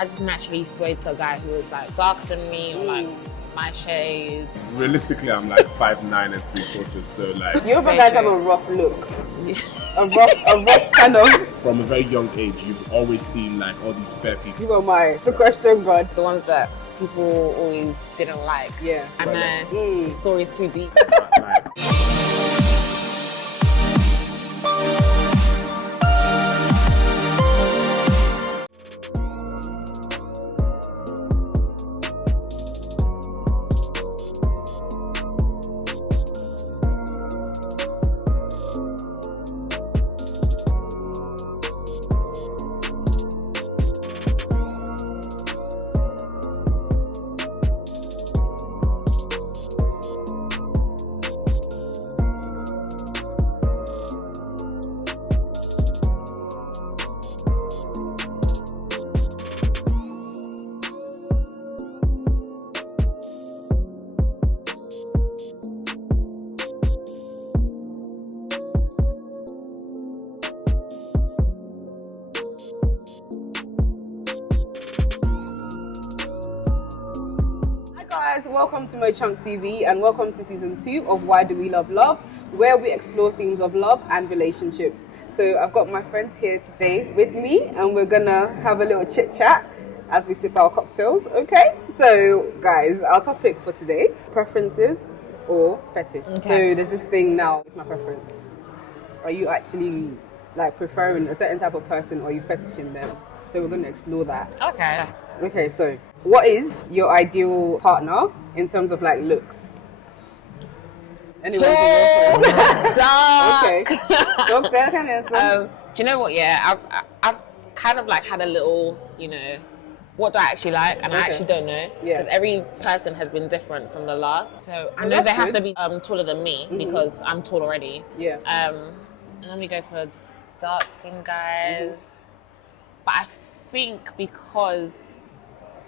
I just naturally swayed to a guy who was like darker than me or like my shades. Realistically, I'm like 5'9" and 3/4, so like. You other guys have a rough look. a rough kind of. From a very young age, you've always seen like all these fair people. Who am I? It's a question, God. The ones that people always didn't like. Yeah. I know. The story's too deep. Like, welcome to mochunkstv and welcome to season 2 of Why Do We Love Love, where we explore themes of love and relationships. So I've got my friends here today with me and we're gonna have a little chit chat as we sip our cocktails, okay? So guys, our topic for today, preferences or fetish. Okay. So there's this thing now, it's my preference. Are you actually like preferring a certain type of person or are you fetishing them? So we're gonna explore that. Okay, so what is your ideal partner in terms of like looks? Anyone can go first. Dark. Okay. Talk there, can answer. Do you know what? Yeah, I've kind of like had a little, you know, what do I actually like, and I actually don't know because every person has been different from the last. So I know they have to be taller than me because I'm tall already. Yeah. Let me go for dark skinned guys, but I think because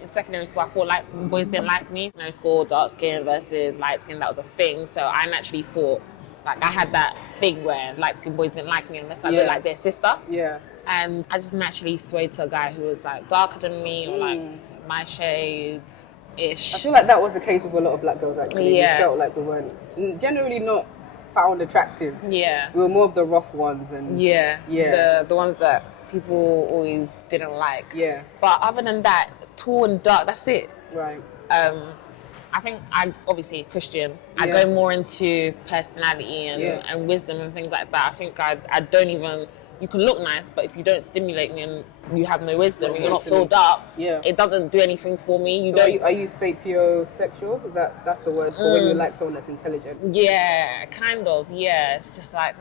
in secondary school, I thought light skinned boys didn't like me. Secondary school, dark skin versus light skin, that was a thing. So I naturally thought, like, I had that thing where light skinned boys didn't like me unless I looked like their sister. Yeah. And I just naturally swayed to a guy who was like darker than me or like my shade-ish. I feel like that was the case with a lot of black girls actually. Yeah. We felt like we weren't generally not found attractive. Yeah. We were more of the rough ones and the ones that people always didn't like. Yeah. But other than that, tall and dark, that's it. Right. I think I'm obviously Christian. I go more into personality and wisdom and things like that. I think I don't even, you can look nice, but if you don't stimulate me and you have no wisdom, you're not filled up, it doesn't do anything for me. Are you sapiosexual? Is that's the word for when you like someone that's intelligent? Yeah, kind of, yeah. It's just like,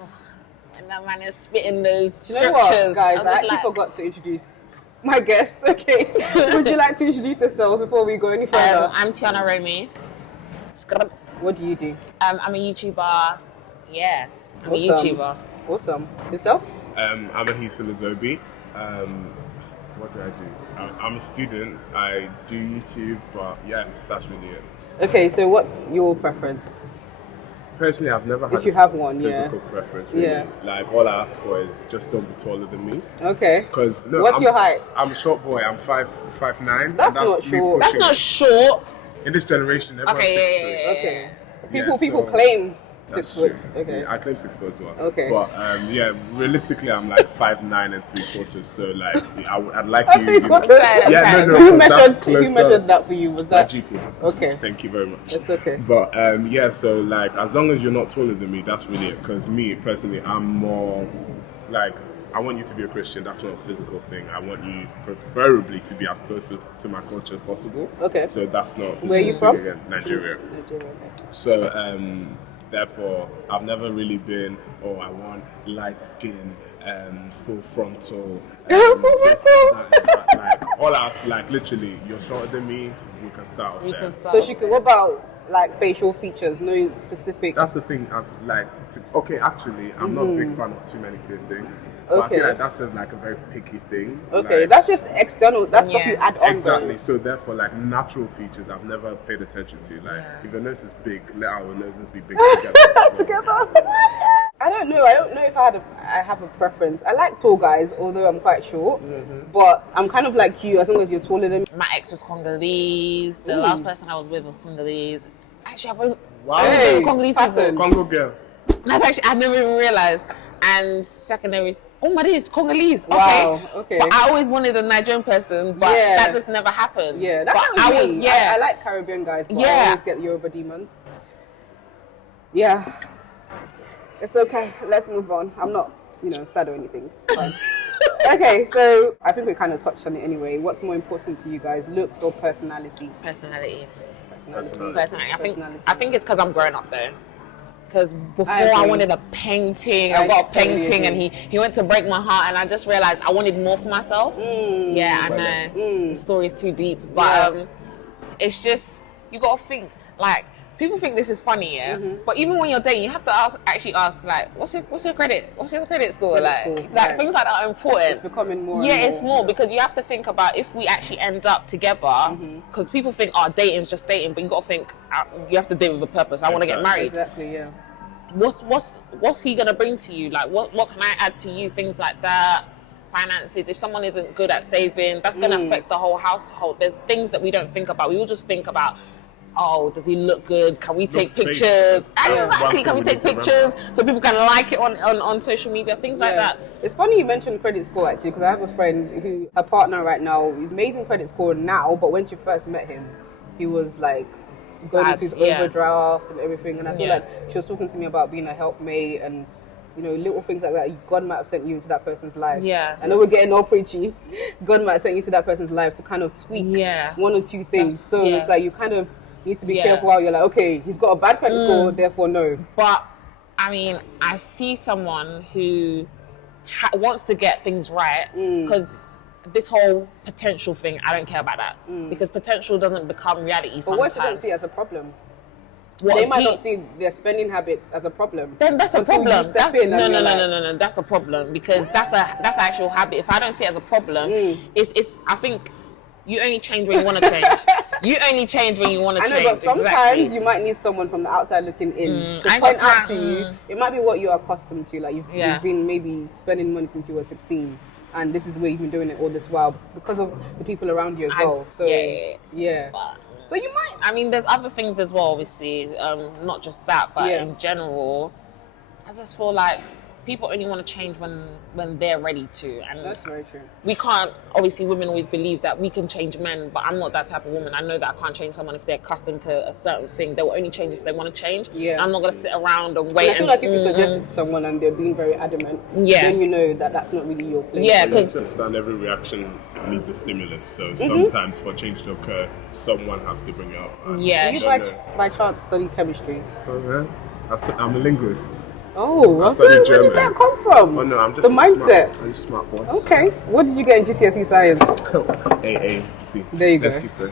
and that man is spitting those scriptures. You know what, guys? I actually forgot to introduce my guests. Okay. Would you like to introduce yourselves before we go any further? I'm Teeyana and Ehis. What do you do? I'm a YouTuber. Yeah, I'm a YouTuber. Awesome. Yourself? I'm Ehis. What do I do? I'm a student. I do YouTube, but yeah, that's really it. Okay, so what's your preference? Personally, I've never had if you have one, physical preference. Really. Yeah. Like all I ask for is just don't be taller than me. Okay. Because what's your height? I'm a short boy. I'm 5'9". That's not short. That's not short. In this generation, everyone's 6 foot. Okay. People claim 6 foot. True. Okay. Yeah, I claim 6 foot as well. Okay. But realistically, I'm like 5'9" and 3/4. So like, I'd like you. 3/4. Yeah, no. Who measured that for you? Was that? My GP. Okay. Thank you very much. It's okay. But so like, as long as you're not taller than me, that's really it. Because me personally, I'm more like, I want you to be a Christian. That's not a physical thing. I want you preferably to be as close to my culture as possible. Okay. So that's not a physical Where are you from? thing again. Nigeria. Nigeria. Okay. So therefore, I've never really been, I want light skin, full frontal. Like, all out, like literally, you're shorter than me, we can start off there. So what about like facial features, no specific. That's the thing. Actually, I'm not a big fan of too many piercings. But I feel like that's a very picky thing. Okay, like, that's just external. That's stuff you add on. Exactly. Though. So therefore, like natural features, I've never paid attention to. Like, if your nose is big, let our noses be big together. Together. I don't know if I have a preference. I like tall guys, although I'm quite short. But I'm kind of like you, as long as you're taller than me. My ex was Congolese. The last person I was with was Congolese. Actually, I've only Hey, been with Congolese people. Congo girl. That's actually, I never even realized. And secondary, oh my days, Congolese. Wow, okay. But I always wanted a Nigerian person, but that just never happened. Yeah, that's but how me. I I like Caribbean guys, but I always get Yoruba demons. Yeah. It's okay. Let's move on. I'm not, sad or anything. It's fine. Okay, so I think we kind of touched on it anyway. What's more important to you guys, looks or personality? Personality. Personality. I think it's because I'm growing up though. Because before I wanted a painting, I got a painting, and he went to break my heart, and I just realized I wanted more for myself. I know the story is too deep, but it's just you gotta think like. People think this is funny, but even when you're dating, you have to ask, like, what's your credit score? Like things like that are important. It's becoming more. Yeah, it's more because you have to think about if we actually end up together. Because people think, dating is just dating, but you got to think you have to date with a purpose. I want to get married. Exactly. Yeah. What's he gonna bring to you? Like, what can I add to you? Things like that. Finances. If someone isn't good at saving, that's gonna affect the whole household. There's things that we don't think about. We all just think about. Oh, does he look good? Can we take pictures? Exactly, can we take pictures so people can like it on social media? Things like that. It's funny you mentioned credit score actually, because I have a friend who, her partner right now, is amazing credit score now, but when she first met him, he was like going into his overdraft and everything. And I feel like she was talking to me about being a helpmate and little things like that. God might have sent you into that person's life. Yeah. I know we're getting all preachy. God might have sent you to that person's life to kind of tweak one or two things. It's like you kind of need to be careful how you're like, okay, he's got a bad credit score, therefore no. But I mean, I see someone who wants to get things right because this whole potential thing, I don't care about that because potential doesn't become reality sometimes. But what if you don't see it as a problem? They might not see their spending habits as a problem. Then that's a problem. No. That's a problem because that's an actual habit. If I don't see it as a problem, it's I think. You only change when you want to change. You only change when you want to change. I know, but sometimes you might need someone from the outside looking in to point out to you. It might be what you're accustomed to. Like you've been maybe spending money since you were 16, and this is the way you've been doing it all this while because of the people around you as well. So But, so you might. I mean, there's other things as well. Obviously, not just that, but in general, I just feel like people only want to change when they're ready to, and that's very true. We can't. Obviously, women always believe that we can change men, but I'm not that type of woman. I know that I can't change someone if they're accustomed to a certain thing. They will only change if they want to change. Yeah, I'm not gonna sit around and wait. And I feel like if you suggest it to someone and they're being very adamant, then you know that that's not really your place. Yeah, because every reaction needs a stimulus. So sometimes for change to occur, someone has to bring it up. Do you by chance study chemistry? I'm a linguist. Oh, where did that come from? Oh no, I'm just the mindset. I'm just a smart boy. Okay, what did you get in GCSE science? AAC. There you go. Let's keep it.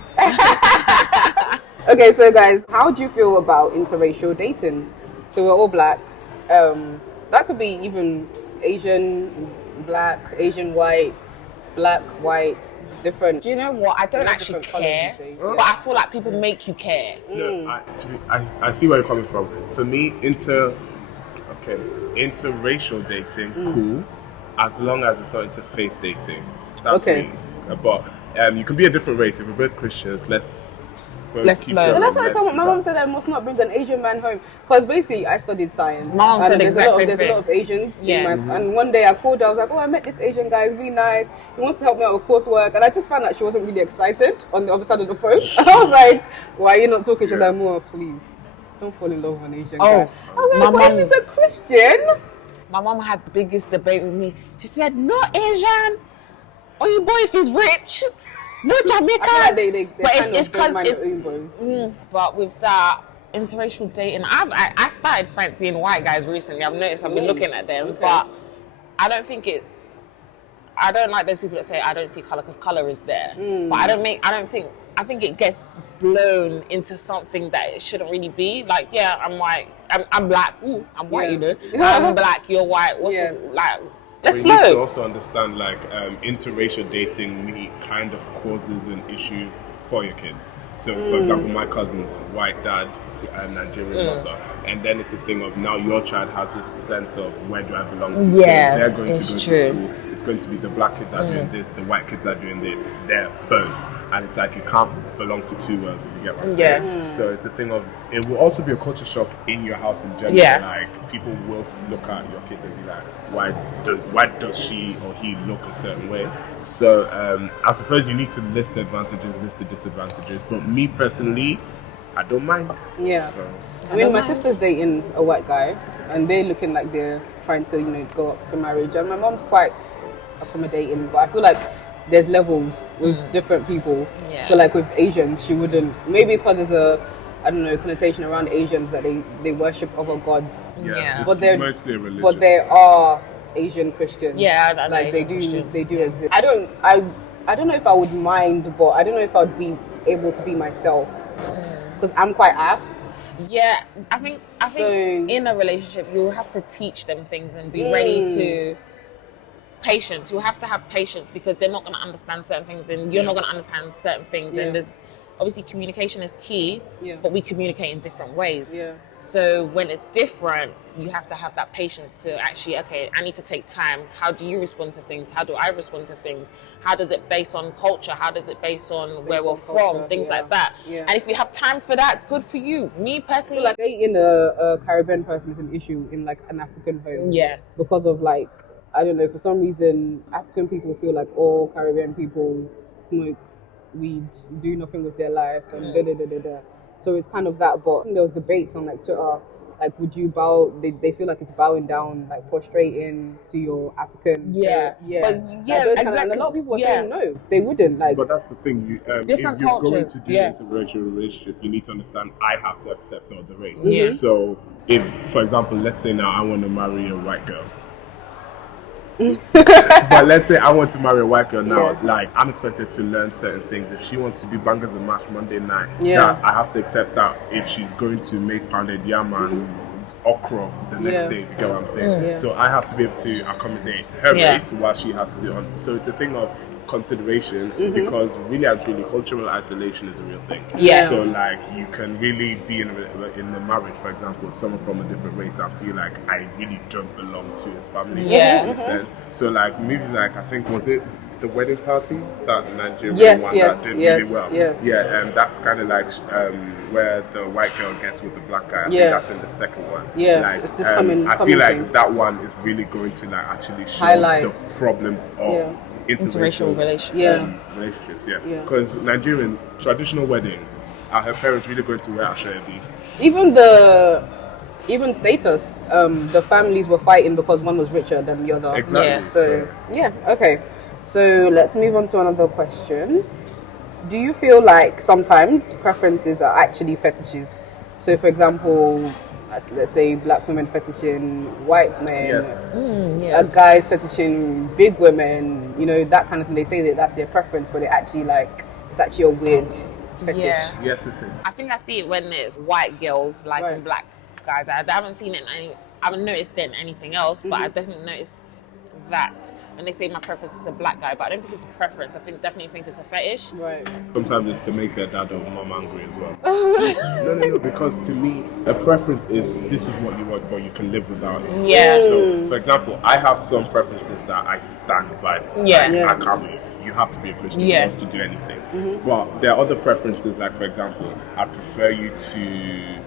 Okay, so guys, how do you feel about interracial dating? So we're all black. That could be even Asian, black, Asian, white, black, white, different. Do you know what? I don't actually care, but I feel like people make you care. No, I see where you're coming from. For me, interracial dating, cool, as long as it's not interfaith dating. That's me. But you can be a different race. If we're both Christians, let's keep going. And that's why my mom said I must not bring an Asian man home. Because basically, I studied science. My mom said there's a lot of Asians. Yeah. And one day I called her, I was like, I met this Asian guy, he's really nice. He wants to help me out with coursework. And I just found out she wasn't really excited on the other side of the phone. And I was like, why are you not talking to them more, please? Don't fall in love with an Asian guy. I was like, what if he's a Christian? My mom had the biggest debate with me. She said, no Asian. Or your boy if he's rich. No Jamaican. I feel like they it's because but with that interracial dating, I started fancying white guys recently. I've noticed I've been looking at them, but I don't think I don't like those people that say I don't see color because color is there. But I don't think I think it gets blown into something that it shouldn't really be. Like, yeah, I'm white. I'm black. Ooh, I'm white, you know. I'm black, you're white. What's like, let's flow. You need to also understand, like, interracial dating kind of causes an issue for your kids. So, for example, my cousin's white dad and Nigerian mother, and then it's this thing of now your child has this sense of where do I belong to? Yeah, so they're going to go it's to true. school. It's going to be the black kids are doing this, the white kids are doing this. They're both, and it's like you can't belong to two worlds if you get what I'm saying. So it's a thing of it will also be a culture shock in your house in general. Yeah. Like people will look at your kids and be like, why does she or he look a certain way? So I suppose you need to list the advantages, list the disadvantages. But me personally, I don't mind. Yeah. So, I mean, my sister's dating a white guy, and they're looking like they're trying to, go up to marriage. And my mom's quite accommodating, but I feel like there's levels with different people. Yeah. So, like with Asians, she wouldn't. Maybe because there's a, I don't know, connotation around Asians that they worship other gods. Yeah. It's But they're mostly a religion. But there are Asian Christians. Yeah, I know like Asian Christians. they do exist. I don't know if I would mind, but I don't know if I would be able to be myself because I'm quite af. Yeah, I think So- in a relationship you'll have to teach them things and be ready to patience. You'll have to have patience because they're not going to understand certain things and you're not going to understand certain things. Yeah. And there's obviously communication is key, but we communicate in different ways. Yeah. So when it's different, you have to have that patience to actually, okay, I need to take time. How do you respond to things? How do I respond to things? How does it based on culture? How does it based on where we're culture, from? Things like that. Yeah. And if you have time for that, good for you. Me personally, Like dating a Caribbean person is an issue in like an African home. yeah. Because of like, I don't know, for some reason African people feel like all Caribbean people smoke weed, do nothing with their life, and da da da da da. So it's kind of that. But I think there was debates on like Twitter, like would you bow? They feel like it's bowing down, like prostrating to your African. Yeah. yeah. But yeah, Like, and exactly. a lot of people are Yeah. saying no, they wouldn't. Like, But that's the thing. You, Different if you're going cultures, to do yeah. an interracial relationship, you need to understand I have to accept the other race. Yeah. So if, for example, let's say now I want to marry a white girl. But let's say I want to marry a white girl now, like I'm expected to learn certain things. If she wants to do bangers and mash Monday night, that I have to accept that. If she's going to make pounded yam and okra the next day, if you get what I'm saying. So I have to be able to accommodate her race while she has to. So it's a thing of consideration because really and truly cultural isolation is a real thing. Yes. So like you can really be in a marriage, for example, with someone from a different race and feel like I really don't belong to his family. Yeah. In a sense. So like movies like I think was it The Wedding Party, that Nigerian one that did really well. Yeah, and that's kind of like where the white girl gets with the black guy. I think that's in the second one. Yeah, like, it's just coming. I feel like that one is really going to like actually show Highlight the problems of Interracial relationships. relationships. Because Nigerian traditional wedding, are her parents really going to wear ashoebi? Even status, the families were fighting because one was richer than the other. Exactly. So okay. So let's move on to another question. Do you feel like sometimes preferences are actually fetishes? So, for example, let's say black women fetishing white men, a guy's fetishing big women, that kind of thing. They say that that's their preference, but it's actually a weird fetish. Yeah. Yes, it is. I think I see it when it's white girls liking black guys. I haven't seen it I haven't noticed it in anything else, but I definitely noticed that when they say my preference is a black guy, but I don't think it's a preference. I definitely think it's a fetish. Right. Sometimes it's to make their dad or mom angry as well. No, because to me, a preference is this is what you want, but you can live without it. Yeah. So, for example, I have some preferences that I stand by. I can't move. You have to be a Christian for us to do anything. But there are other preferences, like for example, I prefer you to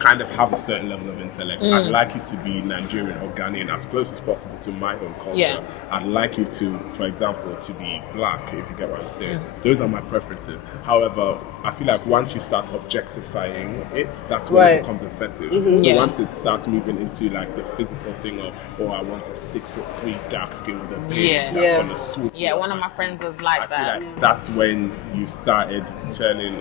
kind of have a certain level of intellect. I'd like you to be Nigerian or Ghanaian as close as possible to my home culture. I'd like you to, for example, to be black, if you get what I'm saying. Those are my preferences. However, I feel like once you start objectifying it, that's when it becomes a fetish. So once it starts moving into like the physical thing of, I want a 6'3" dark skin with a beard that's gonna swoop. Yeah, one of my friends was like I feel like that's when you started turning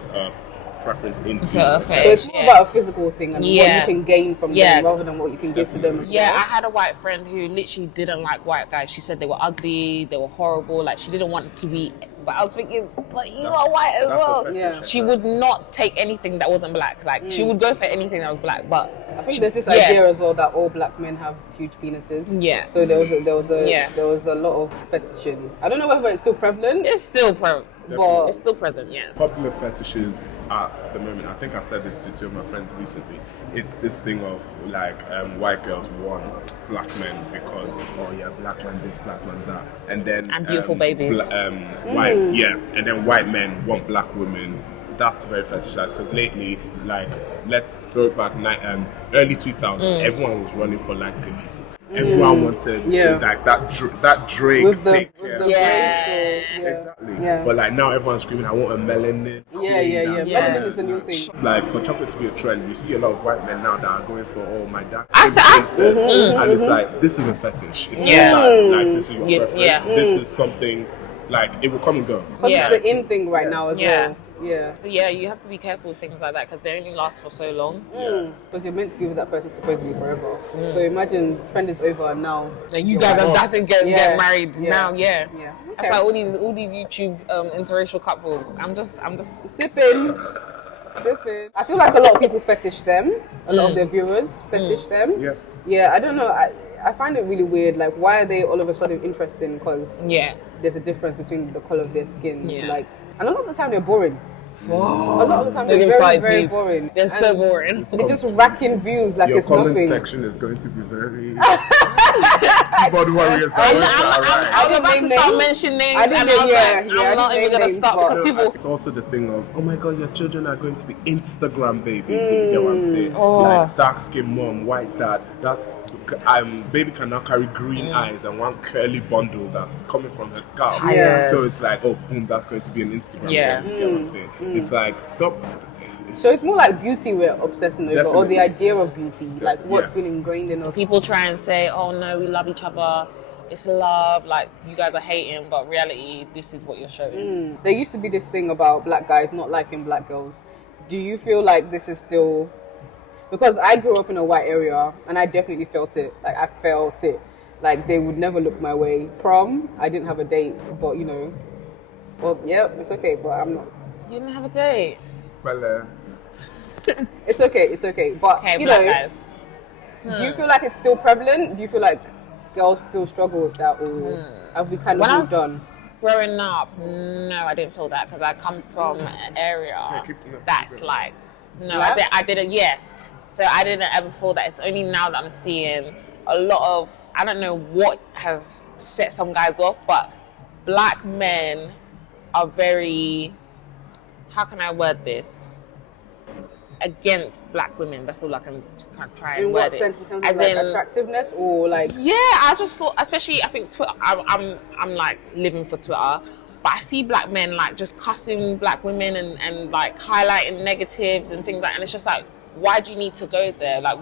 preference into So a a fetish. So it's more about a physical thing and what Yeah. you can gain from Yeah. them rather than what you can give to them as Yeah, well. I had a white friend who literally didn't like white guys. She said they were ugly, they were horrible. Like she didn't want to be. But I was thinking, but you are white as That's a well. fetish, Yeah. She would not take anything that wasn't black. Like she would go for anything that was black. But I think there's this Yeah. idea as well that all black men have huge penises. Yeah. So there was Yeah. a lot of fetishing. I don't know whether it's still prevalent, it's still present. but It's still present. Yeah. Popular fetishes at the moment, I think I said this to two of my friends recently, it's this thing of like white girls want black men because, oh yeah, black man this, black man that. And then And beautiful babies. White, yeah, and then white men want black women. That's very fetishized because lately, like, let's throw it back early 2000s, everyone was running for light-skinned people. Everyone wanted to, like that Drake with the take with care. the Yeah. braids, so, Exactly. Yeah. But like now everyone's screaming, I want a melanin. Yeah. queen. Yeah. Melanin is the new thing. It's like for chocolate to be a trend, you see a lot of white men now that are going for, oh my dad's I skin said- princess. And it's like, this is a fetish. It's Yeah. not like this is your Yeah, preference. yeah. This is something like it will come and go. Because Yeah. it's the in thing right now as Yeah. well. Yeah. So yeah, you have to be careful with things like that because they only last for so long. Because you're meant to be with that person supposedly forever. So imagine trend is over and now. Like you you're guys like, are dancing, get Yeah. married Yeah. now. Yeah. Yeah. That's Okay. like all these YouTube interracial couples. I'm just. Sipping. I feel like a lot of people fetish them. A lot of their viewers fetish them. Yeah. Yeah, I don't know. I find it really weird. Like, why are they all of a sudden interesting? Because Yeah. there's a difference between the color of their skin. It's Yeah. like, and a lot of the time they're boring. A lot of the time Don't they're get me very, started, very please. boring. They're so And boring. They're just racking views like Your it's comment nothing. section is going to be very keyboard warriors. I I was about didn't to name start names. mentioning names, I didn't and name- I was yeah, like, yeah, I I'm didn't not even name gonna names, stop but- because people. It's also the thing of, oh my god, your children are going to be Instagram babies. If you get what I'm saying? Oh. Like dark skin mom, white dad. That's baby can now carry green eyes and one curly bundle that's coming from her scalp. Yeah. So it's like, oh boom, that's going to be an Instagram. Yeah. Baby. You get what I'm saying? It's like stop. So it's more like beauty we're obsessing over, or Definitely. the idea of beauty, like what's Yeah. been ingrained in us. People try and say, "Oh no, we love each other. It's love. Like you guys are hating," but reality, this is what you're showing. There used to be this thing about black guys not liking black girls. Do you feel like this is still? Because I grew up in a white area and I definitely felt it. Like I felt it. Like they would never look my way. Prom, I didn't have a date, but you know, well, yeah, it's okay, but I'm not. You didn't have a date. Well, It's okay. But Okay, you black know, guys. do you feel like it's still prevalent? Do you feel like girls still struggle with that, or have we kind of When I moved on? Growing up, no, I didn't feel that because I come from an area that's like, no, Black? I didn't, yeah. So I didn't ever feel that. It's only now that I'm seeing a lot of, I don't know what has set some guys off, but black men are very, how can I word this? Against black women. That's all I can try and In word what it. sense? In terms As of like in, attractiveness, or like? yeah, I just thought, especially I think Twitter. I'm like living for Twitter, but I see black men like just cussing black women and like highlighting negatives and things like, and it's just like, why do you need to go there? Like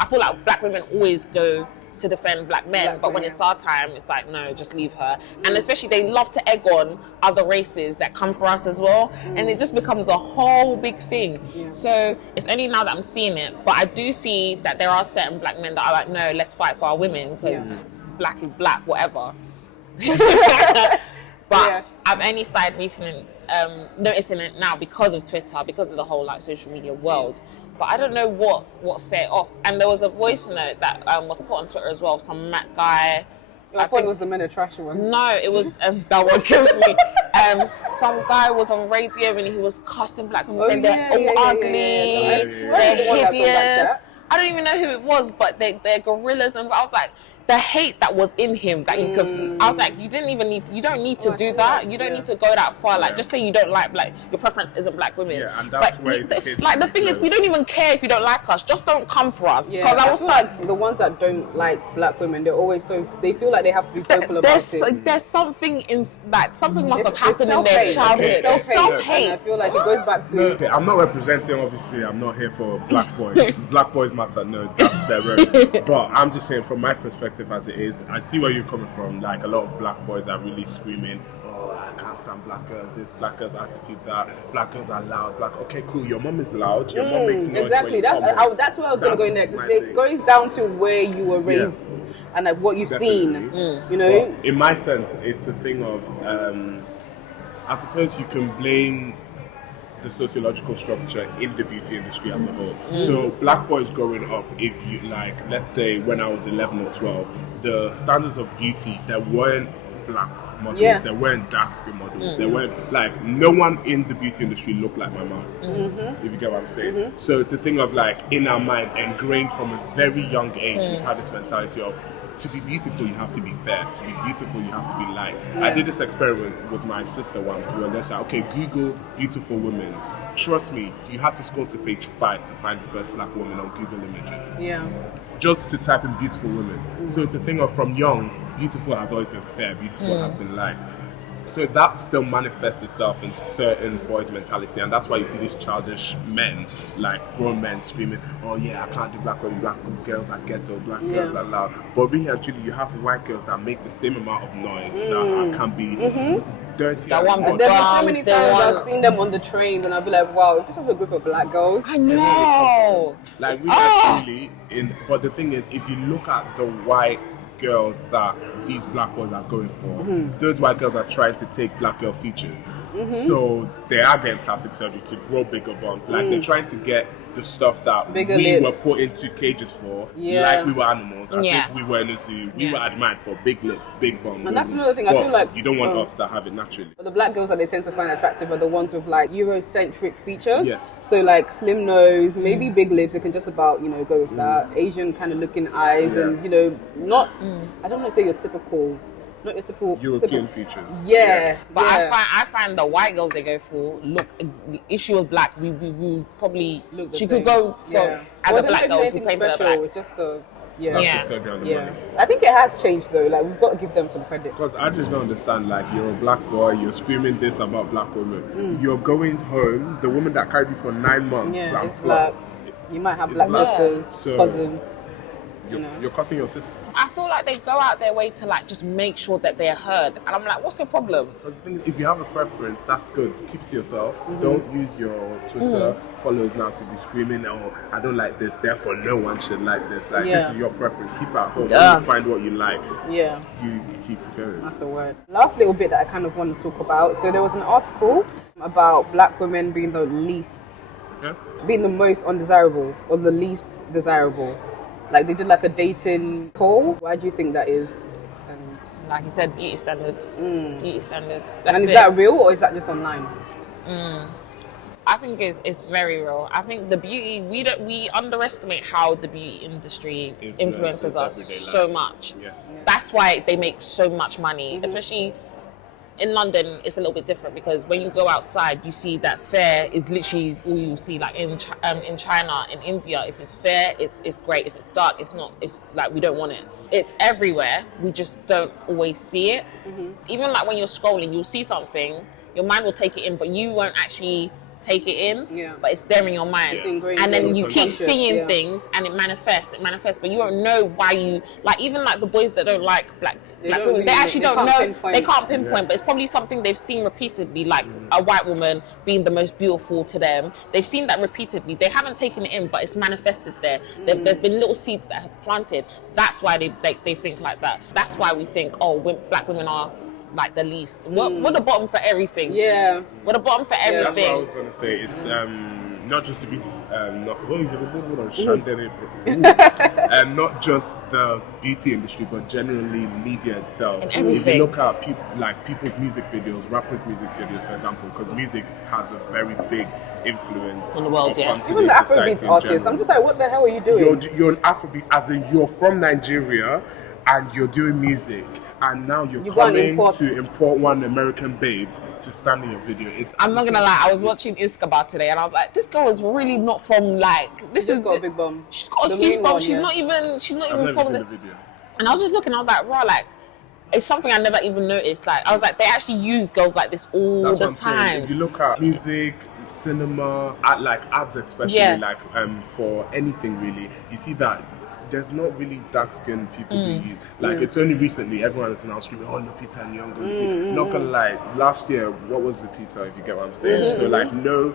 I feel like black women always go to defend black men, but when it's our time, it's like, no, just leave her. And especially they love to egg on other races that come for us as well, and it just becomes a whole big thing. So it's only now that I'm seeing it, but I do see that there are certain black men that are like, no, let's fight for our women because black is black, whatever. But I've only started noticing it now because of Twitter, because of the whole like social media world. But I don't know what set it off. And there was a voice note that was put on Twitter as well. Some Matt guy. I thought it was the men are trash one. No, it was that one killed me. Some guy was on radio and he was cussing black women, saying they're all ugly, I swear the one they're that talked like hideous. that. I don't even know who it was, but they're gorillas, and I was like, the hate that was in him that you could. I was like, you don't need to do that. You don't need to go that far. Like, just say you don't like your preference isn't black women. Yeah, and that's but where the case like the thing is, we don't even care if you don't like us. Just don't come for us. Yeah, Because I I was feel like, the ones that don't like black women, they're always they feel like they have to be vocal about it. there's something in that something must have It's happened in their self-hate. childhood. Okay. It's Self-hate. self-hate. And I feel like it goes back to okay, I'm not representing, obviously, I'm not here for black boys. Black boys matter, no, that's their own. But I'm just saying, from my perspective, attractive as it is, I see where you're coming from. Like, a lot of black boys are really screaming, oh, I can't stand black girls, this, black girls attitude, that, black girls are loud, black, okay, cool, your mom is loud, your mom makes noise. Exactly, that's where I was going to go next. It goes down to where you were raised and like what you've seen, you know? But in my sense, it's a thing of, I suppose you can blame the sociological structure in the beauty industry as a whole. So black boys growing up, if you like, let's say when I was 11 or 12, the standards of beauty, there weren't black models, there weren't dark skin models, there weren't, like, no one in the beauty industry looked like my mom, if you get what I'm saying. So it's a thing of, like, in our mind, ingrained from a very young age, we've had this mentality of, to be beautiful, you have to be fair. To be beautiful, you have to be light. I did this experiment with my sister once. We were just like, okay, Google beautiful women. Trust me, you had to scroll to page 5 to find the first black woman on Google Images. Yeah. Just to type in beautiful women. So it's a thing of, from young, beautiful has always been fair, beautiful has been light. So that still manifests itself in certain boys' mentality, and that's why you see these childish men, like grown men, screaming, "Oh yeah, I can't do black women. Black girls are ghetto. Black girls are loud." But really and truly, you have white girls that make the same amount of noise that can be dirty. That one. There's so many times I've seen them on the trains, and I'll be like, "Wow, if this was a group of black girls." I know. Like we actually but the thing is, if you look at the white girls that these black boys are going for, those white girls are trying to take black girl features. So they are getting plastic surgery to grow bigger bums. Like they're trying to get the stuff that Bigger we lips. were put into cages for, like we were animals, as if we were in a zoo. We were admired for big lips, big bums. And that's another thing, I feel like you don't want us to have it naturally. But the black girls that they tend to find attractive are the ones with like Eurocentric features. Yes. So like slim nose, maybe big lips. They can just about, you know, go with that. Asian kind of looking eyes, and you know, not. I don't want to say your typical. Not your typical European features. But I find the white girls they go for look. The issue of black, we probably Look the she same. could go from as a black girl who claims to a black. It's just the Plastic surgery on the money. I think it has changed though. Like we've got to give them some credit. Because I just don't understand, like, you're a black boy, you're screaming this about black women. You're going home, the woman that carried you for 9 months. Yeah, and it's black. You might have black sisters, So, cousins. You're cussing your sister. I feel like they go out their way to like just make sure that they're heard, and I'm like, what's your problem? Because the thing is, if you have a preference, that's good. Keep it to yourself. Don't use your Twitter followers now to be screaming, "Oh, I don't like this, therefore no one should like this." Like this is your preference. Keep it at home. When you find what you like, you keep it going. That's a word. Last little bit that I kind of want to talk about. So there was an article about black women being the least, being the most undesirable or the least desirable. Like they did like a dating poll. Why do you think that is? And Like you said, beauty standards. Beauty standards. and is that real or is that just online? I think it's very real. I think the beauty, we underestimate how the beauty industry influences us so much. That's why they make so much money, especially in London. It's a little bit different because when you go outside, you see that fair is literally all you see. Like in China, in India, if it's fair, it's great. If it's dark, it's not. It's like we don't want it. It's everywhere. We just don't always see it. Even like when you're scrolling, you'll see something, your mind will take it in, but you won't actually take it in, but it's there in your mind, and then you keep seeing things and it manifests, but you don't know why you like. Even like the boys that don't like black women, they actually don't know, they can't pinpoint, but it's probably something they've seen repeatedly, like a white woman being the most beautiful to them. They've seen that repeatedly, they haven't taken it in, but it's manifested there. There's been little seeds that have planted. That's why they think like that. That's why we think, oh, black women are like the least. We're the bottom for everything. We're the bottom for everything. That's what I was gonna say. It's not just the beauty, not just the beauty industry, but generally media itself. And everything. If you look at people's music videos, rappers' music videos, for example, because music has a very big influence on the world. Even the Afrobeats artists, I'm just like, what the hell are you doing? You're an Afrobeat, as in you're from Nigeria and you're doing music. And now you're coming to import one American babe to stand in your video. I'm not gonna lie, I was watching Iskaba today and I was like, this girl is really not from She's got a big bum. She's got a huge bum. She's not even from the video. And I was just looking, I was like, wow, like it's something I never even noticed. Like I was like, they actually use girls like this all the time. If you look at music, cinema, like ads especially, like for anything really, you see that there's not really dark-skinned people who use. Like, it's only recently everyone is now screaming, oh, Lupita Nyong'o. Not gonna lie, last year, what was Lupita, if you get what I'm saying? So, like, no,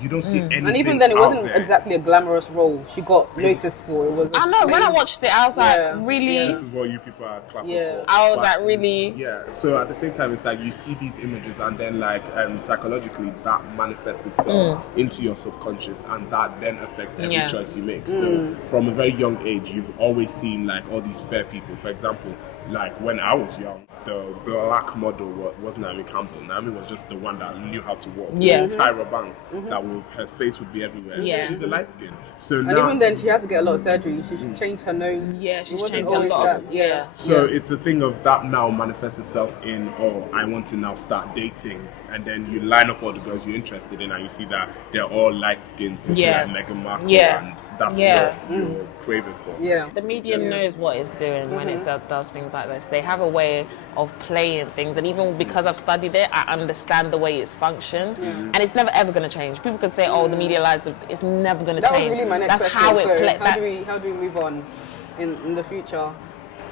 you don't see anything. And even then, it wasn't there. exactly a glamorous role she got noticed for. It was. I know, when I watched it, I was like, really? This is what you people are clapping for. I was like, really? Yeah, so at the same time, it's like you see these images and then like psychologically that manifests itself into your subconscious and that then affects every choice you make. So from a very young age, you've always seen like all these fair people. For example, like when I was young, the black model wasn't Naomi Campbell. Naomi was just the one that knew how to walk. Tyra Banks, her face would be everywhere. She's a light skin. So and now, even then, she had to get a lot of surgery. She changed her nose. Yeah, she's wasn't changed a always lot. that. So it's a thing of that now manifests itself in, oh, I want to now start dating. And then you line up all the girls you're interested in and you see that they're all light skinned, like Meghan Markle, and that's what you're craving for. The media knows what it's doing when it does things like this. They have a way of playing things, and even because I've studied it, I understand the way it's functioned, and it's never ever going to change. People can say, "Oh, the media lies," it's never going to change. That was really my next question. How it plays. How do we move on in the future?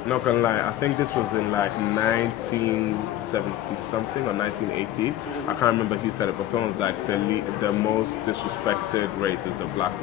Not gonna lie, I think this was in like 1970 something or 1980s. I can't remember who said it, but someone's like the most disrespected race is the black woman.